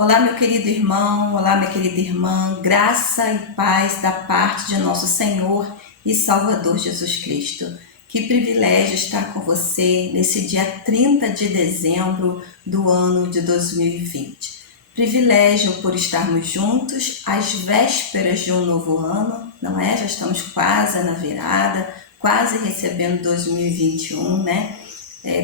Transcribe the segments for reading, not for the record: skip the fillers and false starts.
Olá, meu querido irmão, olá, minha querida irmã, graça e paz da parte de nosso Senhor e Salvador Jesus Cristo. Que privilégio estar com você nesse dia 30 de dezembro do ano de 2020. Privilégio por estarmos juntos às vésperas de um novo ano, não é? Já estamos quase na virada, quase recebendo 2021, né?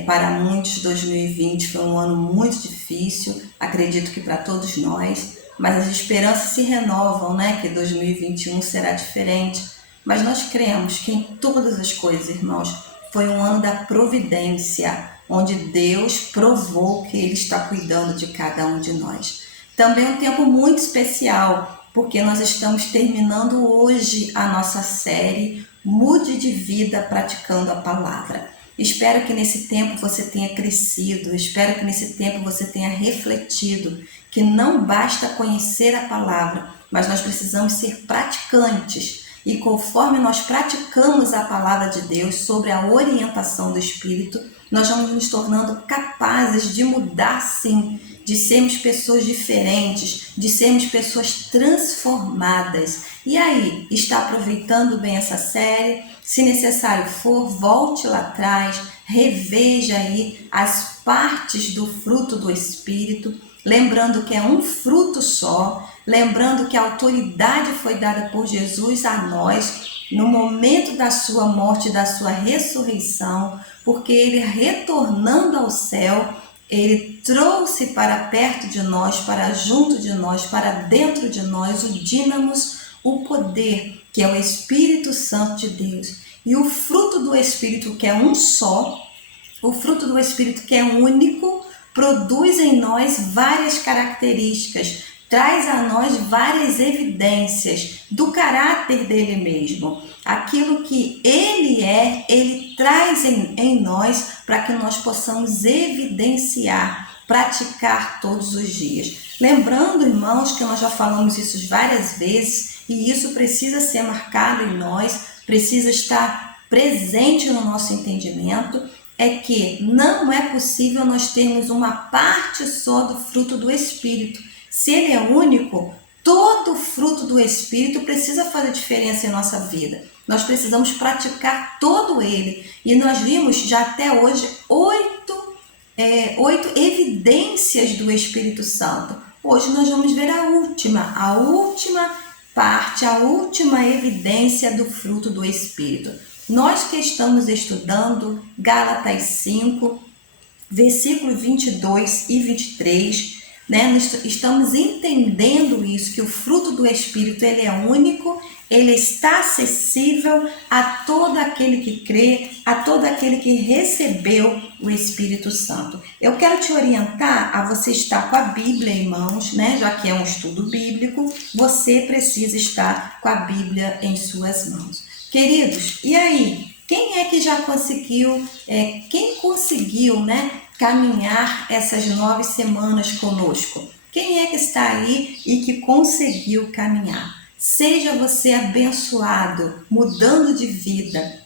Para muitos, 2020 foi um ano muito difícil, acredito que para todos nós, mas as esperanças se renovam, né? Que 2021 será diferente. Mas nós cremos que em todas as coisas, irmãos, foi um ano da providência, onde Deus provou que Ele está cuidando de cada um de nós. Também um tempo muito especial, porque nós estamos terminando hoje a nossa série Mude de Vida Praticando a Palavra. Espero que nesse tempo você tenha crescido, espero que nesse tempo você tenha refletido que não basta conhecer a palavra, mas nós precisamos ser praticantes. E conforme nós praticamos a palavra de Deus sobre a orientação do Espírito, nós vamos nos tornando capazes de mudar sim, de sermos pessoas diferentes, de sermos pessoas transformadas. E aí, está aproveitando bem essa série? Se necessário for, volte lá atrás, reveja aí as partes do fruto do Espírito, lembrando que é um fruto só, lembrando que a autoridade foi dada por Jesus a nós no momento da sua morte e da sua ressurreição, porque ele retornando ao céu, ele trouxe para perto de nós, para junto de nós, para dentro de nós o dínamos, o poder, que é o Espírito Santo de Deus. E o fruto do Espírito, que é um só, o fruto do Espírito, que é único, produz em nós várias características, traz a nós várias evidências do caráter dele mesmo. Aquilo que ele é, ele traz em nós para que nós possamos evidenciar, praticar todos os dias. Lembrando, irmãos, que nós já falamos isso várias vezes e isso precisa ser marcado em nós, precisa estar presente no nosso entendimento, é que não é possível nós termos uma parte só do fruto do Espírito. Se ele é único, todo o fruto do Espírito precisa fazer diferença em nossa vida. Nós precisamos praticar todo ele. E nós vimos já até hoje oito evidências do Espírito Santo. Hoje nós vamos ver a última parte, a última evidência do fruto do Espírito. Nós que estamos estudando Gálatas 5, versículos 22 e 23, né? Nós estamos entendendo isso, que o fruto do Espírito ele é único, ele está acessível a todo aquele que crê, a todo aquele que recebeu o Espírito Santo. Eu quero te orientar a você estar com a Bíblia em mãos, né? Já que é um estudo bíblico, você precisa estar com a Bíblia em suas mãos. Queridos, e aí? Quem é que já conseguiu, quem conseguiu, né, caminhar essas 9 semanas conosco? Quem é que está aí e que conseguiu caminhar? Seja você abençoado, mudando de vida,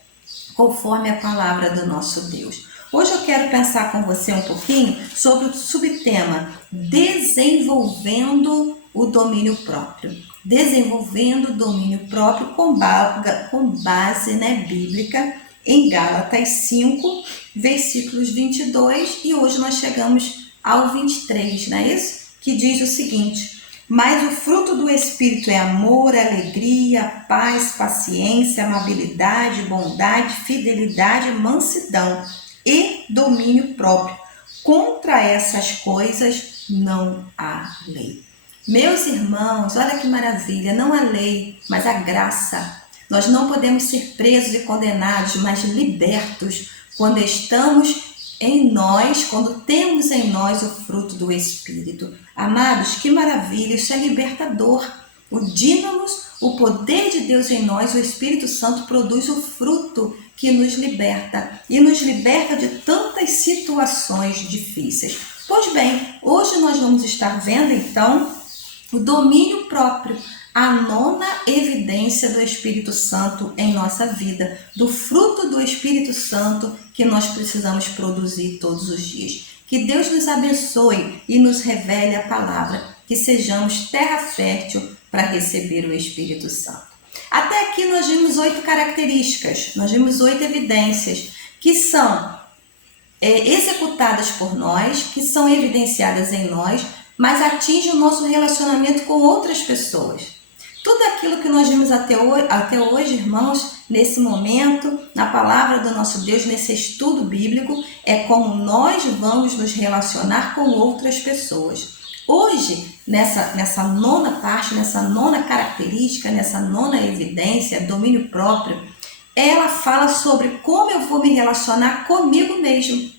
conforme a palavra do nosso Deus. Hoje eu quero pensar com você um pouquinho sobre o subtema desenvolvendo o domínio próprio. Desenvolvendo o domínio próprio com base, né, bíblica em Gálatas 5, versículos 22, e hoje nós chegamos ao 23, não é isso? Que diz o seguinte: mas o fruto do Espírito é amor, alegria, paz, paciência, amabilidade, bondade, fidelidade, mansidão e domínio próprio. Contra essas coisas não há lei. Meus irmãos, olha que maravilha, não a lei, mas a graça. Nós não podemos ser presos e condenados, mas libertos quando estamos em nós, quando temos em nós o fruto do Espírito. Amados, que maravilha, isso é libertador. O dínamos, o poder de Deus em nós, o Espírito Santo produz o fruto que nos liberta e nos liberta de tantas situações difíceis. Pois bem, hoje nós vamos estar vendo então o domínio próprio, a 9ª evidência do Espírito Santo em nossa vida, do fruto do Espírito Santo que nós precisamos produzir todos os dias. Que Deus nos abençoe e nos revele a palavra. que sejamos terra fértil para receber o Espírito Santo. Até aqui nós vimos 8 características, nós vimos 8 evidências que são executadas por nós, que são evidenciadas em nós, mas atingem o nosso relacionamento com outras pessoas. Tudo aquilo que nós vimos até hoje, irmãos, nesse momento, na palavra do nosso Deus, nesse estudo bíblico, é como nós vamos nos relacionar com outras pessoas. Hoje, nessa nona parte, nessa nona característica, nessa nona evidência, domínio próprio, ela fala sobre como eu vou me relacionar comigo mesmo.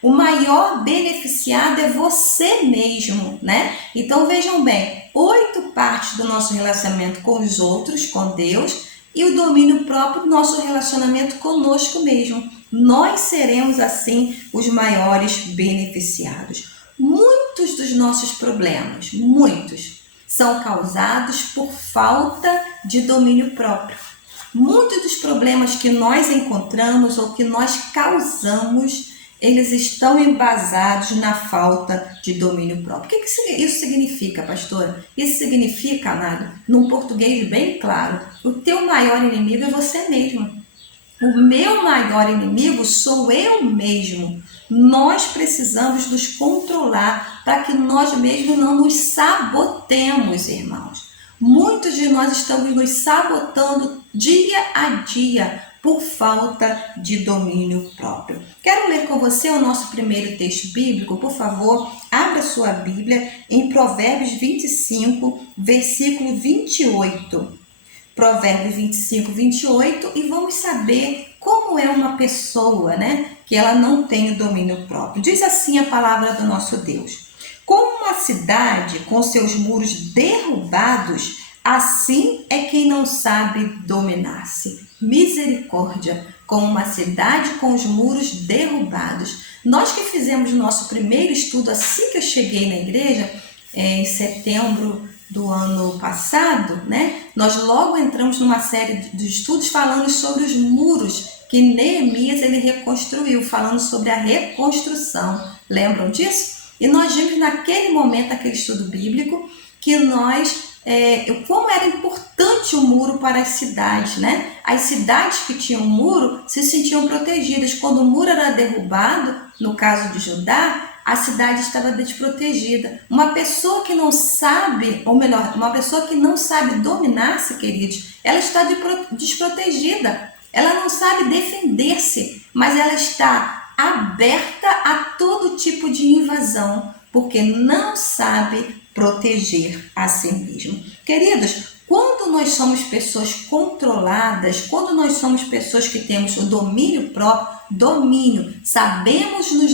O maior beneficiado é você mesmo, né? Então vejam bem, 8 partes do nosso relacionamento com os outros, com Deus, e o domínio próprio do nosso relacionamento conosco mesmo. Nós seremos assim os maiores beneficiados. Muitos dos nossos problemas, muitos, são causados por falta de domínio próprio. Muitos dos problemas que nós encontramos ou que nós causamos, eles estão embasados na falta de domínio próprio. O que isso significa, pastora? Isso significa, amado, num português bem claro, o teu maior inimigo é você mesmo. O meu maior inimigo sou eu mesmo. Nós precisamos nos controlar para que nós mesmos não nos sabotemos, irmãos. Muitos de nós estamos nos sabotando dia a dia por falta de domínio próprio. Quero ler com você o nosso primeiro texto bíblico. Por favor, abra sua Bíblia em Provérbios 25, versículo 28. Provérbios 25, 28, e vamos saber como é uma pessoa, né, que ela não tem o domínio próprio. Diz assim a palavra do nosso Deus: como uma cidade com seus muros derrubados, assim é quem não sabe dominar-se. Misericórdia, como uma cidade com os muros derrubados. Nós que fizemos o nosso primeiro estudo assim que eu cheguei na igreja, em setembro do ano passado, né? Nós logo entramos numa série de estudos falando sobre os muros que Neemias ele reconstruiu, falando sobre a reconstrução. Lembram disso? E nós vimos naquele momento, aquele estudo bíblico, que como era importante o muro para as cidades, né? As cidades que tinham muro se sentiam protegidas. Quando o muro era derrubado, no caso de Judá, a cidade estava desprotegida. Uma pessoa que não sabe, ou melhor, uma pessoa que não sabe dominar-se, queridos, ela está desprotegida. Ela não sabe defender-se, mas ela está aberta a todo tipo de invasão, porque não sabe proteger a si mesmo. Queridos, quando nós somos pessoas controladas, quando nós somos pessoas que temos o domínio próprio, sabemos nos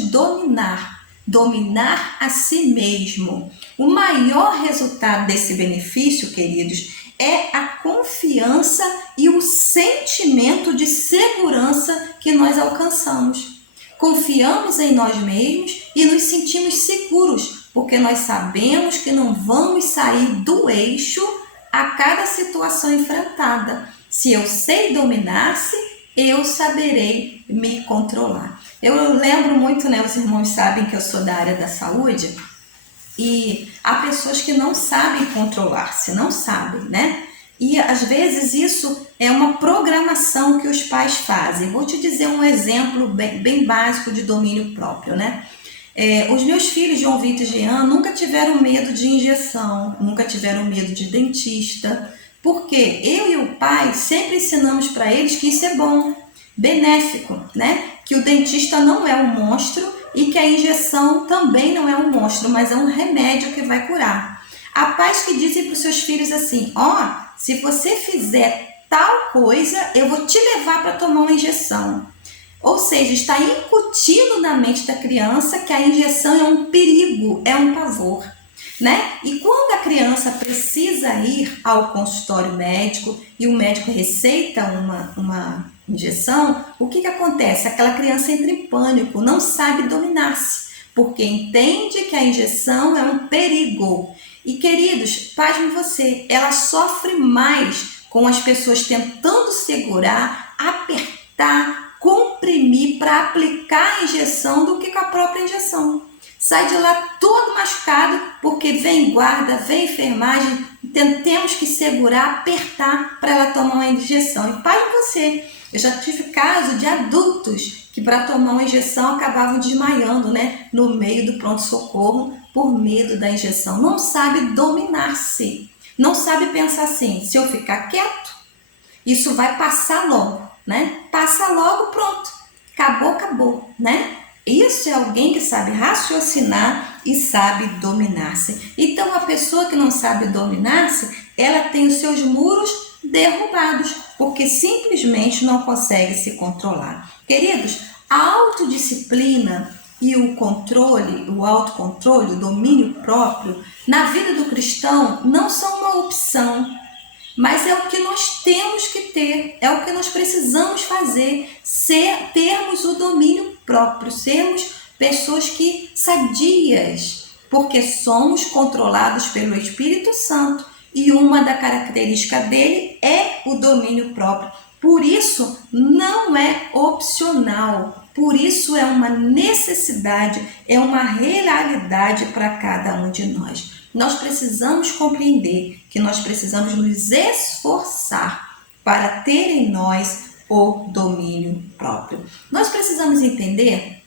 dominar a si mesmo. O maior resultado desse benefício, queridos, é a confiança e o sentimento de segurança que nós alcançamos. Confiamos em nós mesmos e nos sentimos seguros, porque nós sabemos que não vamos sair do eixo a cada situação enfrentada. Se eu sei dominar-se, eu saberei me controlar. Eu lembro muito, né? Os irmãos sabem que eu sou da área da saúde e há pessoas que não sabem controlar-se, não sabem, né? E às vezes isso é uma programação que os pais fazem. Vou te dizer um exemplo bem básico de domínio próprio, né? Os meus filhos, João Vitor e Jean, nunca tiveram medo de injeção, nunca tiveram medo de dentista, porque eu e o pai sempre ensinamos para eles que isso é bom, benéfico, né? Que o dentista não é um monstro e que a injeção também não é um monstro, mas é um remédio que vai curar. Há pais que dizem para os seus filhos assim: se você fizer tal coisa, eu vou te levar para tomar uma injeção. Ou seja, está incutindo na mente da criança que a injeção é um perigo, é um pavor, né? E quando a criança precisa ir ao consultório médico e o médico receita uma injeção, o que acontece? Aquela criança entra em pânico, não sabe dominar-se, porque entende que a injeção é um perigo. E queridos, pasmem você, ela sofre mais com as pessoas tentando segurar, apertar, comprimir para aplicar a injeção do que com a própria injeção. sai de lá todo machucado, porque vem guarda, vem enfermagem, temos que segurar, apertar para ela tomar uma injeção. E pai, você, eu já tive caso de adultos que para tomar uma injeção acabavam desmaiando, né, no meio do pronto-socorro por medo da injeção. Não sabe dominar-se, não sabe pensar assim, se eu ficar quieto, isso vai passar logo, né? Passa logo, pronto, acabou, né? Isso é alguém que sabe raciocinar e sabe dominar-se. Então, a pessoa que não sabe dominar-se, ela tem os seus muros derrubados, porque simplesmente não consegue se controlar. Queridos, a autodisciplina e o controle, o autocontrole, o domínio próprio, na vida do cristão não são uma opção, mas é o que nós temos que ter, é o que nós precisamos fazer, termos o domínio próprio, sermos pessoas que sadias, porque somos controlados pelo Espírito Santo e uma da característica dele é o domínio próprio. Por isso, não é opcional, por isso é uma necessidade, é uma realidade para cada um de nós. Nós precisamos compreender que nós precisamos nos esforçar para ter em nós o domínio próprio. Nós precisamos entender,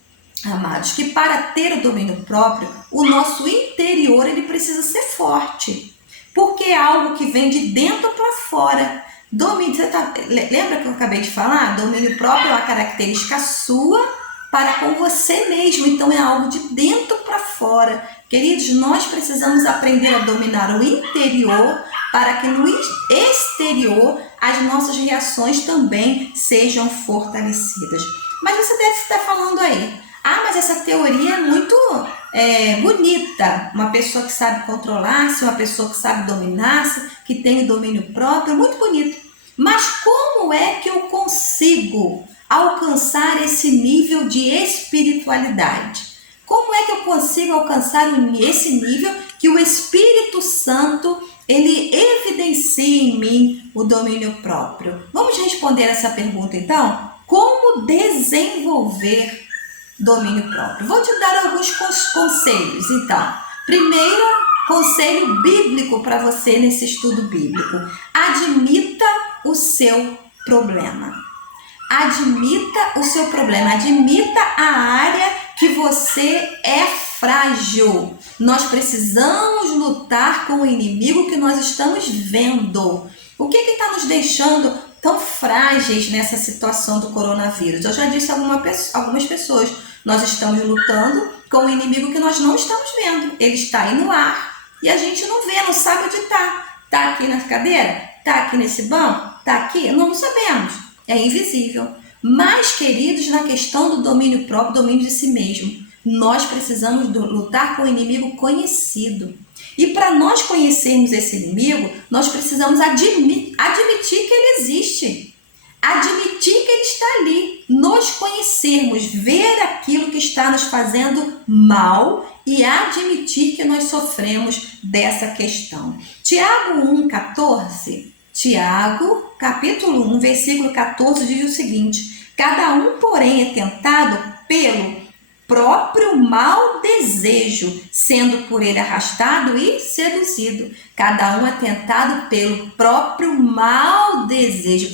amados, que para ter o domínio próprio, o nosso interior ele precisa ser forte, porque é algo que vem de dentro para fora. Lembra que eu acabei de falar? Domínio próprio é uma característica sua para com você mesmo, então é algo de dentro para fora. Queridos, nós precisamos aprender a dominar o interior para que no exterior as nossas reações também sejam fortalecidas. Mas você deve estar falando aí, mas essa teoria é muito bonita. Uma pessoa que sabe controlar-se, uma pessoa que sabe dominar-se, que tem o domínio próprio, é muito bonito. Mas como é que eu consigo alcançar esse nível de espiritualidade? Como é que eu consigo alcançar esse nível que o Espírito Santo ele evidencia em mim o domínio próprio? Vamos responder essa pergunta então? Como desenvolver domínio próprio? Vou te dar alguns conselhos então. Primeiro, conselho bíblico para você nesse estudo bíblico. Admita o seu problema. Admita o seu problema. Admita a área que você é frágil. Nós precisamos lutar com o inimigo que nós estamos vendo. O que está nos deixando tão frágeis nessa situação do coronavírus? Eu já disse a algumas pessoas, nós estamos lutando com o inimigo que nós não estamos vendo. Ele está aí no ar e a gente não vê, não sabe onde está. Está aqui na cadeira? Está aqui nesse banco? Está aqui? Não sabemos. É invisível. Mas, queridos, na questão do domínio próprio, domínio de si mesmo, nós precisamos lutar com o inimigo conhecido. E para nós conhecermos esse inimigo, nós precisamos admitir que ele existe. Admitir que ele está ali. Nos conhecermos, ver aquilo que está nos fazendo mal e admitir que nós sofremos dessa questão. Tiago 1,14... Tiago, capítulo 1, versículo 14, diz o seguinte: cada um, porém, é tentado pelo próprio mau desejo, sendo por ele arrastado e seduzido. Cada um é tentado pelo próprio mau desejo,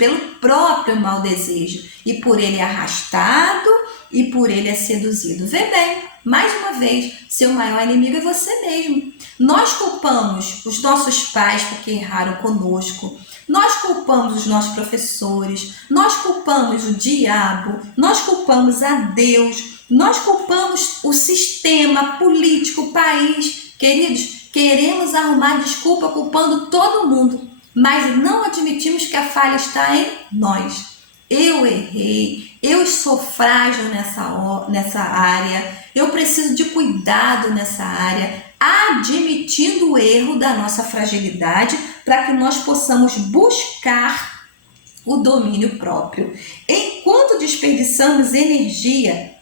e por ele é arrastado e por ele é seduzido. Vê bem, mais uma vez, seu maior inimigo é você mesmo. Nós culpamos os nossos pais porque erraram conosco. Nós culpamos os nossos professores, nós culpamos o diabo, nós culpamos a Deus, nós culpamos o sistema político, o país. Queridos, queremos arrumar desculpa culpando todo mundo, mas não admitimos que a falha está em nós. Eu errei, eu sou frágil nessa área, eu preciso de cuidado nessa área, admitindo o erro da nossa fragilidade para que nós possamos buscar o domínio próprio. Enquanto desperdiçamos energia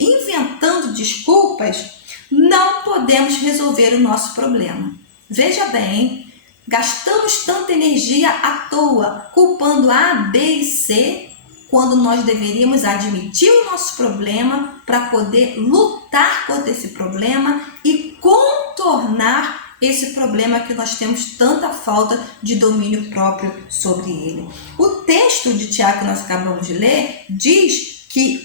inventando desculpas, não podemos resolver o nosso problema. Veja bem, gastamos tanta energia à toa, culpando A, B e C, quando nós deveríamos admitir o nosso problema para poder lutar contra esse problema e contornar esse problema que nós temos tanta falta de domínio próprio sobre ele. O texto de Tiago que nós acabamos de ler diz que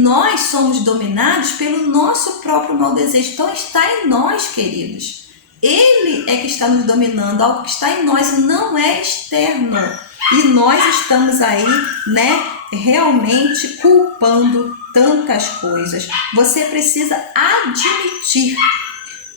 nós somos dominados pelo nosso próprio mau desejo. Então está em nós, queridos. Ele é que está nos dominando, algo que está em nós, não é externo. E nós estamos aí, realmente culpando tantas coisas. Você precisa admitir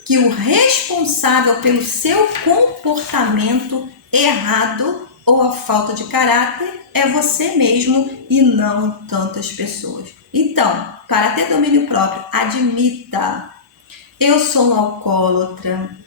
que o responsável pelo seu comportamento errado ou a falta de caráter é você mesmo e não tantas pessoas. Então, para ter domínio próprio, admita: eu sou um alcoólatra,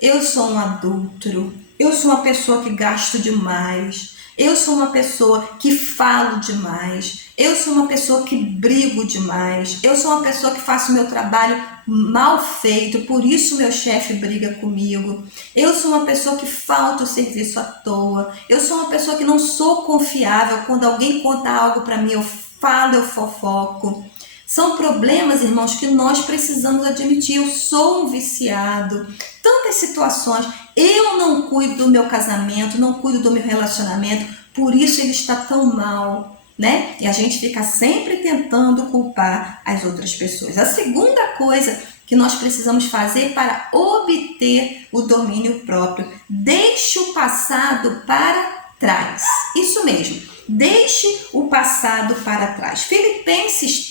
eu sou um adúltero, eu sou uma pessoa que gasto demais, eu sou uma pessoa que falo demais, eu sou uma pessoa que brigo demais, eu sou uma pessoa que faço meu trabalho mal feito, por isso meu chefe briga comigo, eu sou uma pessoa que falta o serviço à toa, eu sou uma pessoa que não sou confiável, quando alguém conta algo para mim eu falo, eu fofoco. São problemas, irmãos, que nós precisamos admitir. Eu sou um viciado, tantas situações, eu não cuido do meu casamento, não cuido do meu relacionamento, por isso ele está tão mal, E a gente fica sempre tentando culpar as outras pessoas. A segunda coisa que nós precisamos fazer para obter o domínio próprio: deixe o passado para trás. Isso mesmo, deixe o passado para trás. Filipenses,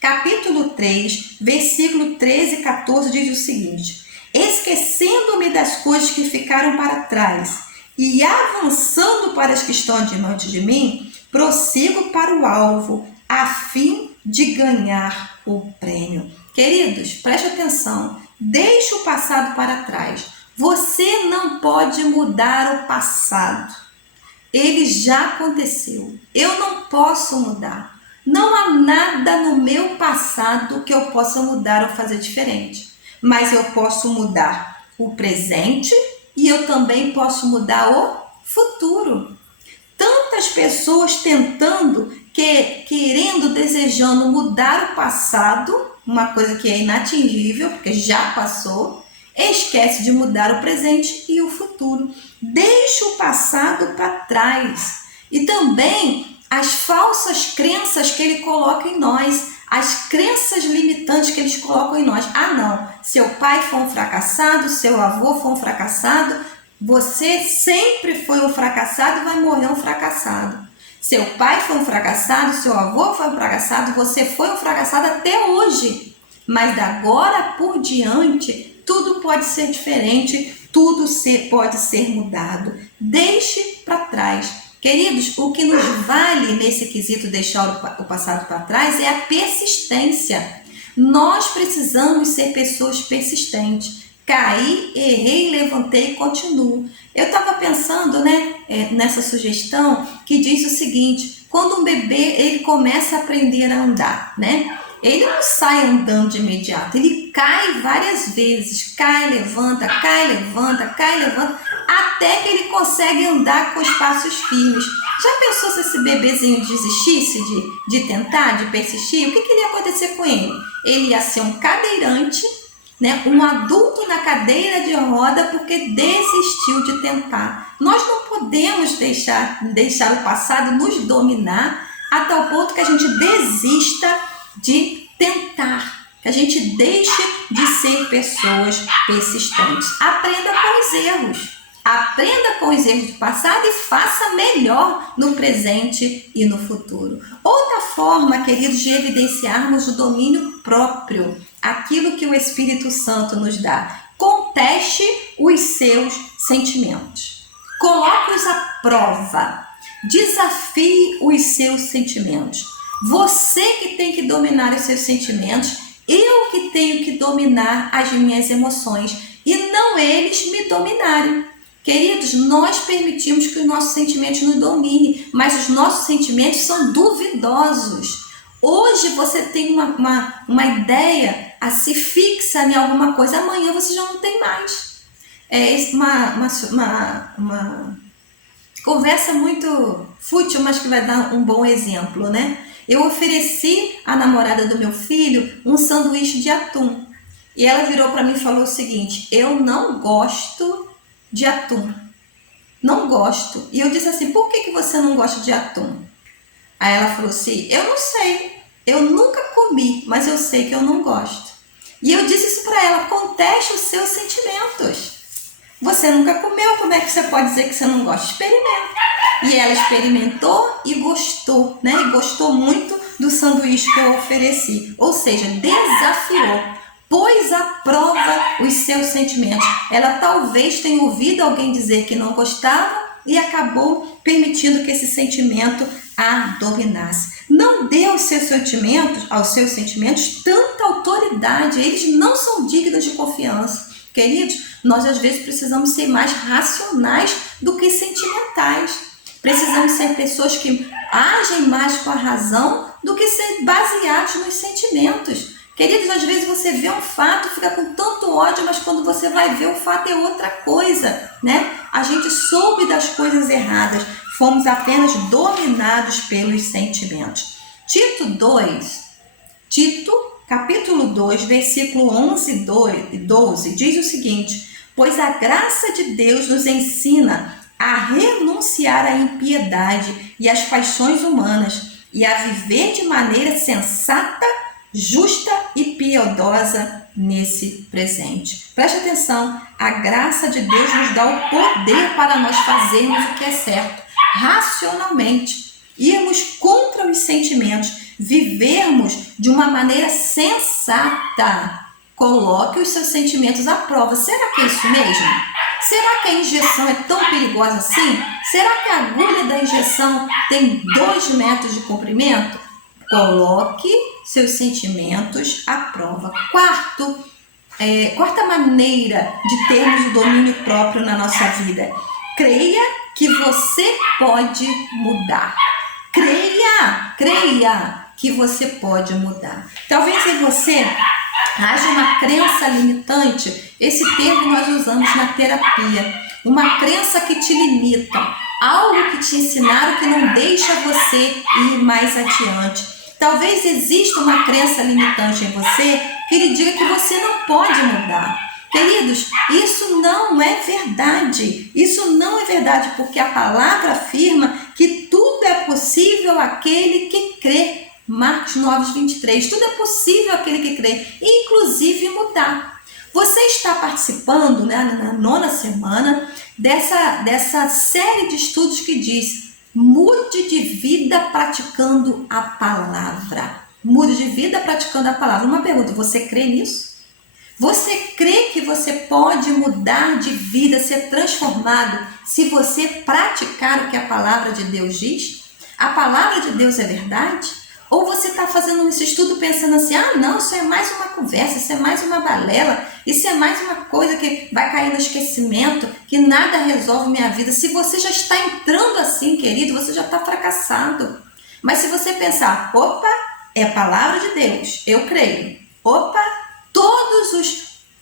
capítulo 3, versículo 13 e 14 diz o seguinte: esquecendo-me das coisas que ficaram para trás e avançando para as que estão diante de mim, prossigo para o alvo, a fim de ganhar o prêmio. Queridos, preste atenção, deixe o passado para trás. Você não pode mudar o passado. Ele já aconteceu. Eu não posso mudar. Não há nada no meu passado que eu possa mudar ou fazer diferente. Mas eu posso mudar o presente e eu também posso mudar o futuro. Tantas pessoas tentando, querendo, desejando mudar o passado, uma coisa que é inatingível, porque já passou, esquece de mudar o presente e o futuro. Deixe o passado para trás. E também as falsas crenças que ele coloca em nós, as crenças limitantes que eles colocam em nós. Ah, não, seu pai foi um fracassado, seu avô foi um fracassado, você sempre foi um fracassado e vai morrer um fracassado. Seu pai foi um fracassado, seu avô foi um fracassado, você foi um fracassado até hoje. Mas da agora por diante, tudo pode ser diferente, tudo pode ser mudado. Deixe para trás. Queridos, o que nos vale nesse quesito deixar o passado para trás é a persistência. Nós precisamos ser pessoas persistentes. Caí, errei, levantei e continuo. Eu estava pensando, nessa sugestão que diz o seguinte: quando um bebê ele começa a aprender a andar, ele não sai andando de imediato, ele cai várias vezes, cai, levanta, até que ele consegue andar com os passos firmes. Já pensou se esse bebezinho desistisse de tentar, de persistir? O que iria acontecer com ele? Ele ia ser um cadeirante, um adulto na cadeira de roda porque desistiu de tentar. Nós não podemos deixar o passado nos dominar a tal ponto que a gente desista de tentar, que a gente deixe de ser pessoas persistentes. Aprenda com os erros do passado e faça melhor no presente e no futuro. Outra forma, queridos, de evidenciarmos o domínio próprio, aquilo que o Espírito Santo nos dá: conteste os seus sentimentos. Coloque-os à prova. Desafie os seus sentimentos. Você que tem que dominar os seus sentimentos, eu que tenho que dominar as minhas emoções e não eles me dominarem. Queridos, nós permitimos que os nossos sentimentos nos dominem, mas os nossos sentimentos são duvidosos. Hoje você tem uma ideia, se fixa em alguma coisa, amanhã você já não tem mais. Conversa muito fútil, mas que vai dar um bom exemplo, né? Eu ofereci à namorada do meu filho um sanduíche de atum. E ela virou para mim e falou o seguinte: eu não gosto de atum. Não gosto. E eu disse assim: por que você não gosta de atum? Aí ela falou assim: eu não sei. Eu nunca comi, mas eu sei que eu não gosto. E eu disse isso para ela: conteste os seus sentimentos. Você nunca comeu, como é que você pode dizer que você não gosta? Experimenta. E ela experimentou e gostou, né? E gostou muito do sanduíche que eu ofereci. Ou seja, desafiou, pôs à prova os seus sentimentos. Ela talvez tenha ouvido alguém dizer que não gostava e acabou permitindo que esse sentimento a dominasse. Não dê aos seus sentimentos tanta autoridade. Eles não são dignos de confiança. Queridos, nós às vezes precisamos ser mais racionais do que sentimentais. Precisamos ser pessoas que agem mais com a razão do que ser baseados nos sentimentos. Queridos, às vezes você vê um fato, fica com tanto ódio, mas quando você vai ver, o fato é outra coisa, né? A gente soube das coisas erradas, fomos apenas dominados pelos sentimentos. Tito, capítulo 2, versículo 11 e 12, diz o seguinte: pois a graça de Deus nos ensina a renunciar à impiedade e às paixões humanas e a viver de maneira sensata, justa e piedosa nesse presente. Preste atenção, a graça de Deus nos dá o poder para nós fazermos o que é certo, racionalmente, irmos contra os sentimentos, vivermos de uma maneira sensata. Coloque os seus sentimentos à prova. Será que é isso mesmo? Será que a injeção é tão perigosa assim? Será que a agulha da injeção tem 2 metros de comprimento? Coloque seus sentimentos à prova. Quarta maneira de termos o domínio próprio na nossa vida. Creia que você pode mudar. Creia que você pode mudar. Talvez em você haja uma crença limitante. Esse termo nós usamos na terapia. Uma crença que te limita. Algo que te ensinaram que não deixa você ir mais adiante. Talvez exista uma crença limitante em você que lhe diga que você não pode mudar. Queridos, isso não é verdade. Isso não é verdade, porque a palavra afirma que tudo é possível àquele que crê. Marcos 9, 23. Tudo é possível àquele que crê, inclusive mudar. Você está participando, né, na 9ª semana dessa série de estudos que diz: mude de vida praticando a palavra. Mude de vida praticando a palavra. Uma pergunta: você crê nisso? Você crê que você pode mudar de vida, ser transformado, se você praticar o que a palavra de Deus diz? A palavra de Deus é verdade? Ou você está fazendo esse estudo pensando assim: ah, não, isso é mais uma conversa, isso é mais uma balela, isso é mais uma coisa que vai cair no esquecimento, que nada resolve minha vida. Se você já está entrando assim, querido, você já está fracassado. Mas se você pensar: opa, é a palavra de Deus, eu creio. Opa,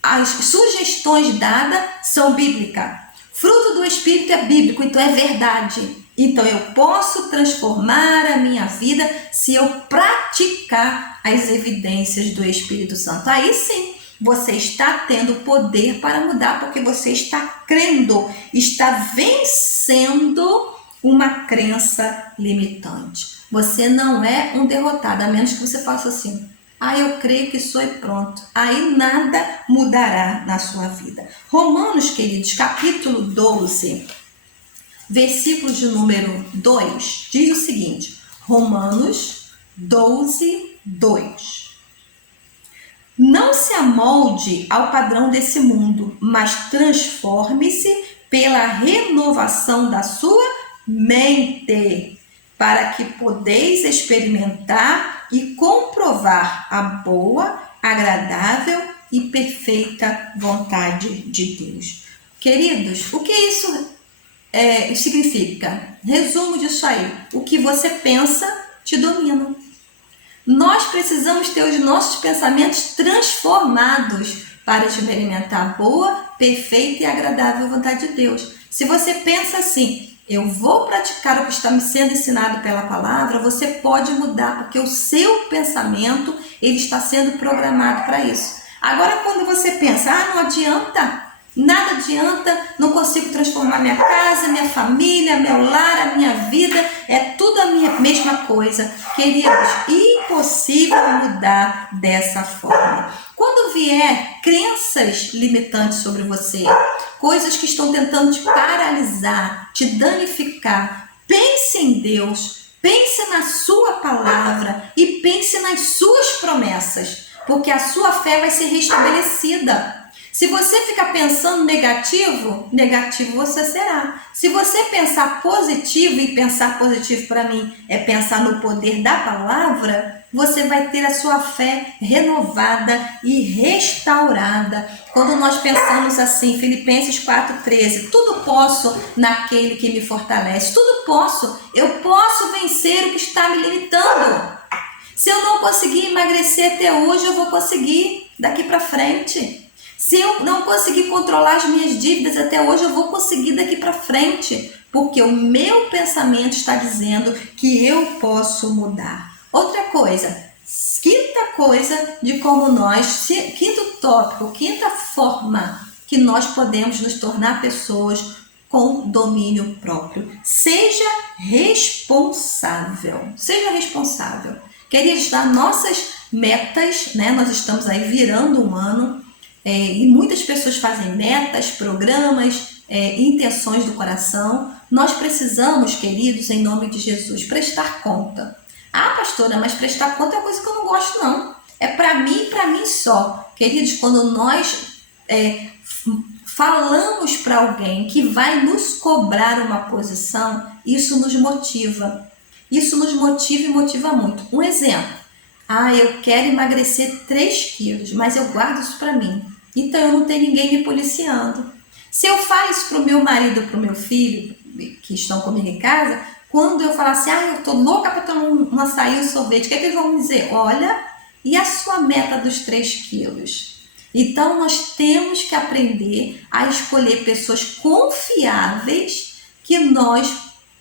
as sugestões dadas são bíblicas. Fruto do Espírito é bíblico, então é verdade. Então eu posso transformar a minha vida se eu praticar as evidências do Espírito Santo. Aí sim, você está tendo poder para mudar, porque você está crendo, está vencendo uma crença limitante. Você não é um derrotado, a menos que você faça assim: ah, eu creio que sou e pronto. Aí nada mudará na sua vida. Romanos, queridos, capítulo 12, versículo de número 2, diz o seguinte: Romanos 12, 2. Não se amolde ao padrão desse mundo, mas transforme-se pela renovação da sua mente, para que podeis experimentar e comprovar a boa, agradável e perfeita vontade de Deus. Queridos, o que isso significa? Resumo disso aí: o que você pensa te domina. Nós precisamos ter os nossos pensamentos transformados para experimentar a boa, perfeita e agradável vontade de Deus. Se você pensa assim: eu vou praticar o que está me sendo ensinado pela palavra, você pode mudar, porque o seu pensamento, ele está sendo programado para isso. Agora, quando você pensa, não adianta, nada adianta, não consigo transformar minha casa, minha família, meu lar, a minha vida, é tudo a mesma coisa. Queridos, impossível mudar dessa forma. Quando vier crenças limitantes sobre você, coisas que estão tentando te paralisar, te danificar, pense em Deus, pense na sua palavra e pense nas suas promessas, porque a sua fé vai ser restabelecida. Se você ficar pensando negativo, negativo você será. Se você pensar positivo, e pensar positivo para mim é pensar no poder da palavra, você vai ter a sua fé renovada e restaurada. Quando nós pensamos assim, Filipenses 4,13, tudo posso naquele que me fortalece, tudo posso, eu posso vencer o que está me limitando. Se eu não conseguir emagrecer até hoje, eu vou conseguir daqui para frente. Se eu não conseguir controlar as minhas dívidas até hoje, eu vou conseguir daqui para frente, porque o meu pensamento está dizendo que eu posso mudar. Outra coisa, quinta coisa de como nós, quinto tópico, quinta forma que nós podemos nos tornar pessoas com domínio próprio. Seja responsável. Seja responsável. Queridos, das nossas metas, né? Nós estamos aí virando um ano. E muitas pessoas fazem metas, programas, intenções do coração. Nós precisamos, queridos, em nome de Jesus, prestar conta. Ah, pastora, mas prestar conta é uma coisa que eu não gosto, não. É para mim e para mim só. Queridos, quando nós falamos para alguém que vai nos cobrar uma posição, isso nos motiva. Isso nos motiva e motiva muito. Um exemplo. Eu quero emagrecer 3 quilos, mas eu guardo isso para mim. Então eu não tenho ninguém me policiando. Se eu falo isso para o meu marido, para o meu filho, que estão comigo em casa, quando eu falar assim, eu tô louca para tomar um açaí, um sorvete, o que é que eles vão me dizer? Olha, e a sua meta dos 3 quilos? Então nós temos que aprender a escolher pessoas confiáveis que nós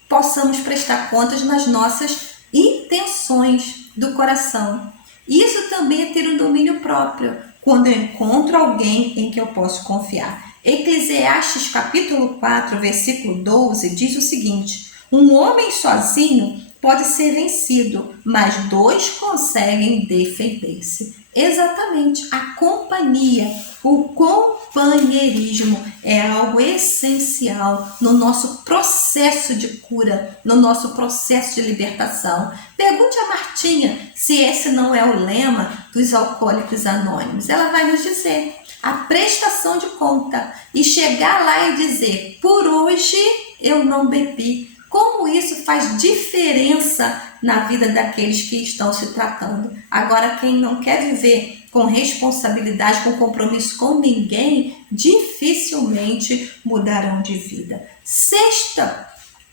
possamos prestar contas nas nossas intenções do coração. Isso também é ter um domínio próprio, quando eu encontro alguém em que eu posso confiar. Eclesiastes capítulo 4, versículo 12, diz o seguinte: um homem sozinho pode ser vencido, mas 2 conseguem defender-se. Exatamente, a companhia, o companheirismo é algo essencial no nosso processo de cura, no nosso processo de libertação. Pergunte a Martinha se esse não é o lema dos Alcoólicos Anônimos. Ela vai nos dizer a prestação de conta e chegar lá e dizer: por hoje eu não bebi. Como isso faz diferença na vida daqueles que estão se tratando. Agora, quem não quer viver com responsabilidade, com compromisso com ninguém, dificilmente mudarão de vida. Sexta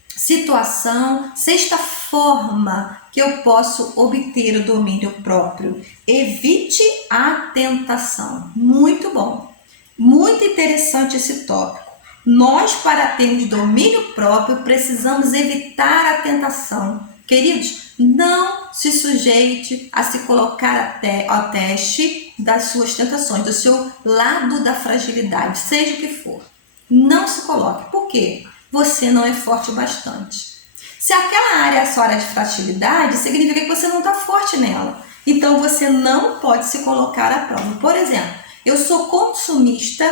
situação, sexta forma que eu posso obter o domínio próprio. Evite a tentação. Muito bom. Muito interessante esse tópico. Nós, para termos domínio próprio, precisamos evitar a tentação. Queridos, não se sujeite a se colocar ao teste das suas tentações, do seu lado da fragilidade, seja o que for. Não se coloque. Por quê? Você não é forte o bastante. Se aquela área é a sua área de fragilidade, significa que você não está forte nela. Então, você não pode se colocar à prova. Por exemplo, eu sou consumista,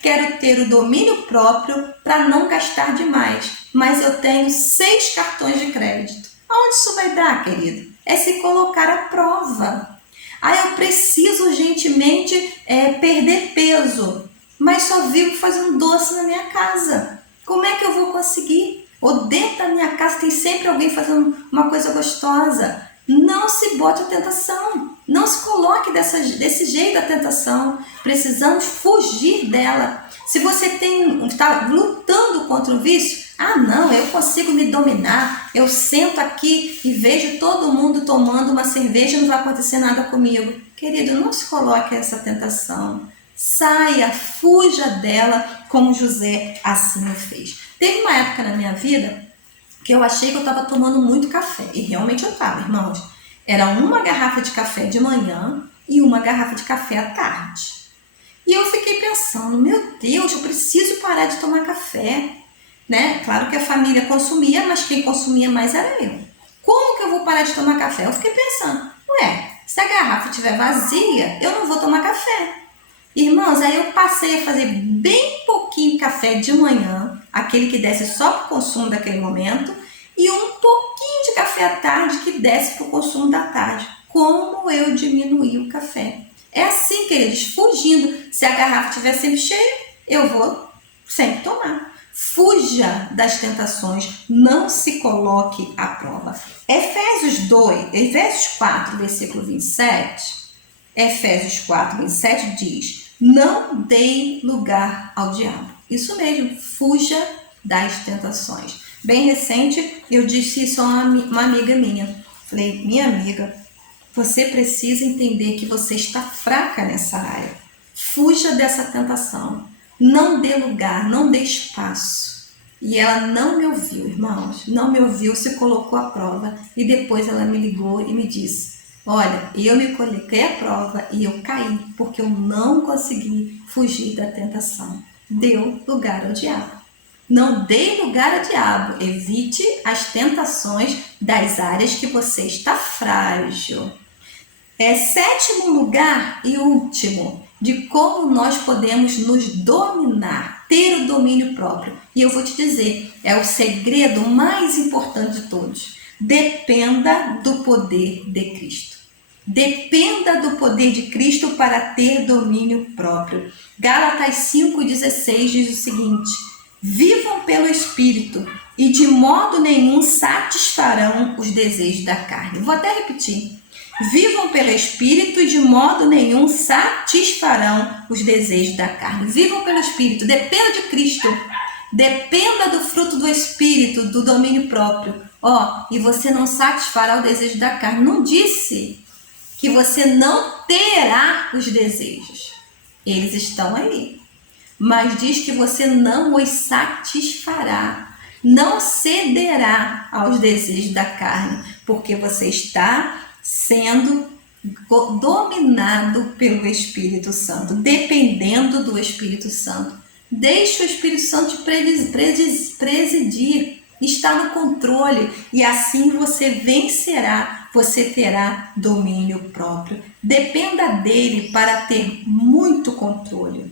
quero ter o domínio próprio para não gastar demais, mas eu tenho 6 cartões de crédito. Aonde isso vai dar, querido? É se colocar à prova. Eu preciso urgentemente perder peso, mas só vivo fazendo doce na minha casa. Como é que eu vou conseguir? Ou dentro da minha casa tem sempre alguém fazendo uma coisa gostosa. Não se bote a tentação. Não se coloque desse jeito a tentação. Precisamos fugir dela. Se você está lutando contra o vício, não, eu consigo me dominar. Eu sento aqui e vejo todo mundo tomando uma cerveja e não vai acontecer nada comigo. Querido, não se coloque essa tentação. Saia, fuja dela, como José assim o fez. Teve uma época na minha vida que eu achei que eu estava tomando muito café. E realmente eu estava, irmãos. Era uma garrafa de café de manhã e uma garrafa de café à tarde. E eu fiquei pensando, meu Deus, eu preciso parar de tomar café, né? Claro que a família consumia, mas quem consumia mais era eu. Como que eu vou parar de tomar café? Eu fiquei pensando, se a garrafa estiver vazia, eu não vou tomar café. Irmãos, aí eu passei a fazer bem pouquinho café de manhã, aquele que desce só para o consumo daquele momento, e um pouquinho de café à tarde que desce para o consumo da tarde. Como eu diminuí o café? É assim, queridos, fugindo. Se a garrafa estiver sempre cheia, eu vou sempre tomar. Fuja das tentações, não se coloque à prova. Efésios 4, versículo 27, Efésios 4, 27 diz: não deem lugar ao diabo. Isso mesmo, fuja das tentações. Bem recente, eu disse isso a uma amiga minha. Falei, minha amiga, você precisa entender que você está fraca nessa área. Fuja dessa tentação. Não dê lugar, não dê espaço. E ela não me ouviu, irmãos. Não me ouviu, se colocou à prova. E depois ela me ligou e me disse: olha, eu me coloquei à prova e eu caí, porque eu não consegui fugir da tentação. Deu lugar ao diabo. Não dê lugar ao diabo. Evite as tentações das áreas que você está frágil. Sétimo lugar e último, de como nós podemos nos dominar, ter o domínio próprio. E eu vou te dizer, é o segredo mais importante de todos. Dependa do poder de Cristo. Dependa do poder de Cristo para ter domínio próprio. Gálatas 5,16 diz o seguinte: vivam pelo Espírito e de modo nenhum satisfarão os desejos da carne. Vou até repetir. Vivam pelo Espírito e de modo nenhum satisfarão os desejos da carne. Vivam pelo Espírito, dependa de Cristo. Dependa do fruto do Espírito, do domínio próprio. E você não satisfará o desejo da carne. Não disse que você não terá os desejos. Eles estão aí. Mas diz que você não os satisfará. Não cederá aos desejos da carne, porque você está sendo dominado pelo Espírito Santo, dependendo do Espírito Santo. Deixe o Espírito Santo te presidir, está no controle, e assim você vencerá, você terá domínio próprio. Dependa dele para ter muito controle.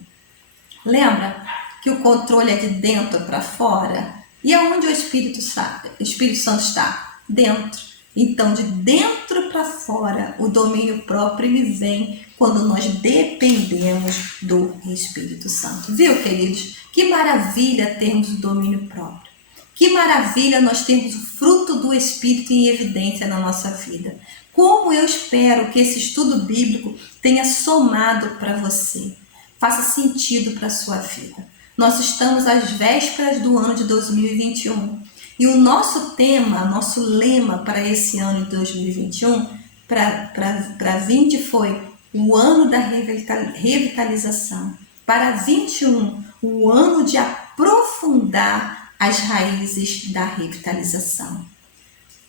Lembra que o controle é de dentro para fora? E aonde o Espírito Santo está? Dentro. Então, de dentro para fora, o domínio próprio ele vem quando nós dependemos do Espírito Santo. Viu, queridos? Que maravilha termos o domínio próprio. Que maravilha nós termos o fruto do Espírito em evidência na nossa vida. Como eu espero que esse estudo bíblico tenha somado para você, faça sentido para a sua vida. Nós estamos às vésperas do ano de 2021. E o nosso tema, nosso lema para esse ano de 2021, para 20 foi o ano da revitalização. Para 21, o ano de aprofundar as raízes da revitalização.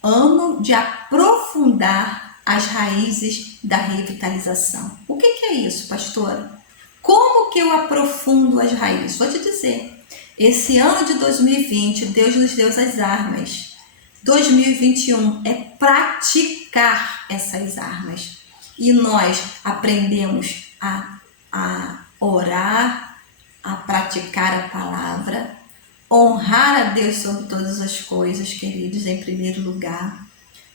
Ano de aprofundar as raízes da revitalização. O que é isso, pastora? Como que eu aprofundo as raízes? Vou te dizer. Esse ano de 2020, Deus nos deu as armas. 2021 é praticar essas armas. E nós aprendemos a orar, a praticar a palavra, honrar a Deus sobre todas as coisas, queridos, em primeiro lugar.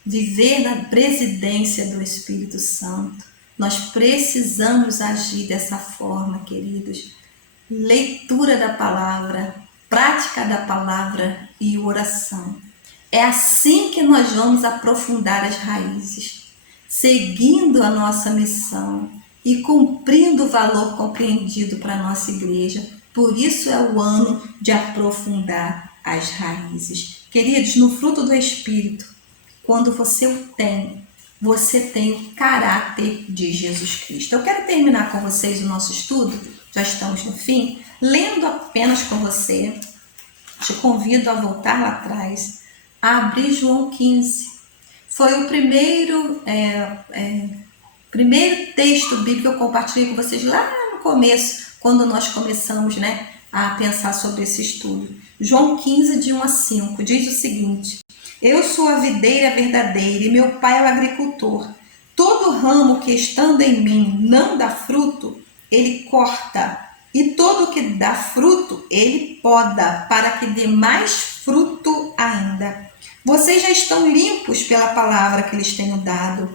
Viver na presidência do Espírito Santo. Nós precisamos agir dessa forma, queridos. Leitura da palavra, prática da palavra e oração. É assim que nós vamos aprofundar as raízes, seguindo a nossa missão e cumprindo o valor compreendido para a nossa igreja. Por isso é o ano de aprofundar as raízes. Queridos, no fruto do Espírito, quando você o tem, você tem o caráter de Jesus Cristo. Eu quero terminar com vocês o nosso estudo, já estamos no fim, lendo apenas com você te convido a voltar lá atrás, a abrir João 15. Foi o primeiro texto bíblico que eu compartilhei com vocês lá no começo, quando nós começamos, a pensar sobre esse estudo. João 15, de 1 a 5, diz o seguinte: Eu sou a videira verdadeira e meu pai é o agricultor. Todo ramo que estando em mim não dá fruto, ele corta, e todo que dá fruto, ele poda, para que dê mais fruto ainda. Vocês já estão limpos pela palavra que lhes tenho dado.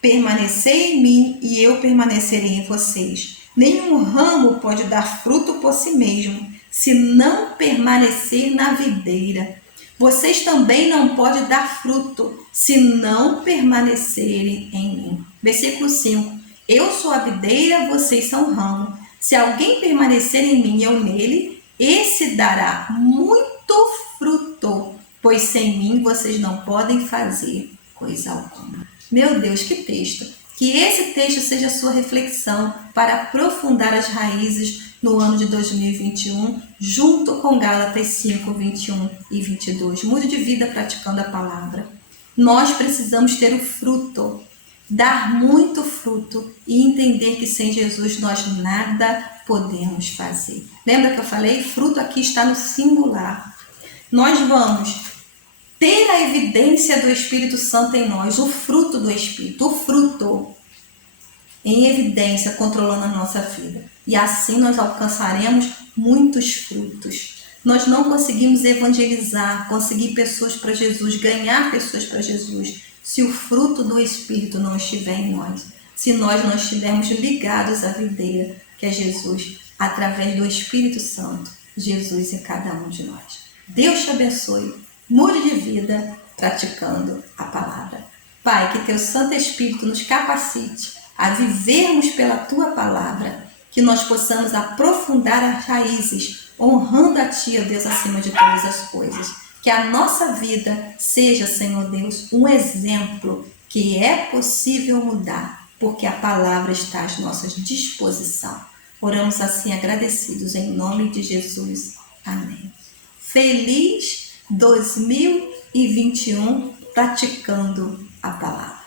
Permanecei em mim e eu permanecerei em vocês. Nenhum ramo pode dar fruto por si mesmo, se não permanecer na videira. Vocês também não podem dar fruto, se não permanecerem em mim. Versículo 5. Eu sou a videira, vocês são o ramo. Se alguém permanecer em mim e eu nele, esse dará muito fruto, pois sem mim vocês não podem fazer coisa alguma. Meu Deus, que texto! Que esse texto seja a sua reflexão para aprofundar as raízes no ano de 2021, junto com Gálatas 5, 21 e 22. Mude de vida praticando a palavra. Nós precisamos ter o fruto, dar muito fruto e entender que sem Jesus nós nada podemos fazer. Lembra que eu falei? Fruto aqui está no singular. Nós vamos ter a evidência do Espírito Santo em nós, o fruto do Espírito, o fruto em evidência controlando a nossa vida. E assim nós alcançaremos muitos frutos. Nós não conseguimos evangelizar, conseguir pessoas para Jesus, ganhar pessoas para Jesus, se o fruto do Espírito não estiver em nós. Se nós não estivermos ligados à videira, que é Jesus, através do Espírito Santo, Jesus em cada um de nós. Deus te abençoe. Mude de vida praticando a palavra. Pai, que teu Santo Espírito nos capacite a vivermos pela tua palavra, que nós possamos aprofundar as raízes, honrando a ti, ó Deus, acima de todas as coisas. Que a nossa vida seja, Senhor Deus, um exemplo que é possível mudar, porque a palavra está à nossa disposição. Oramos assim agradecidos em nome de Jesus. Amém. Feliz 2021 praticando a palavra.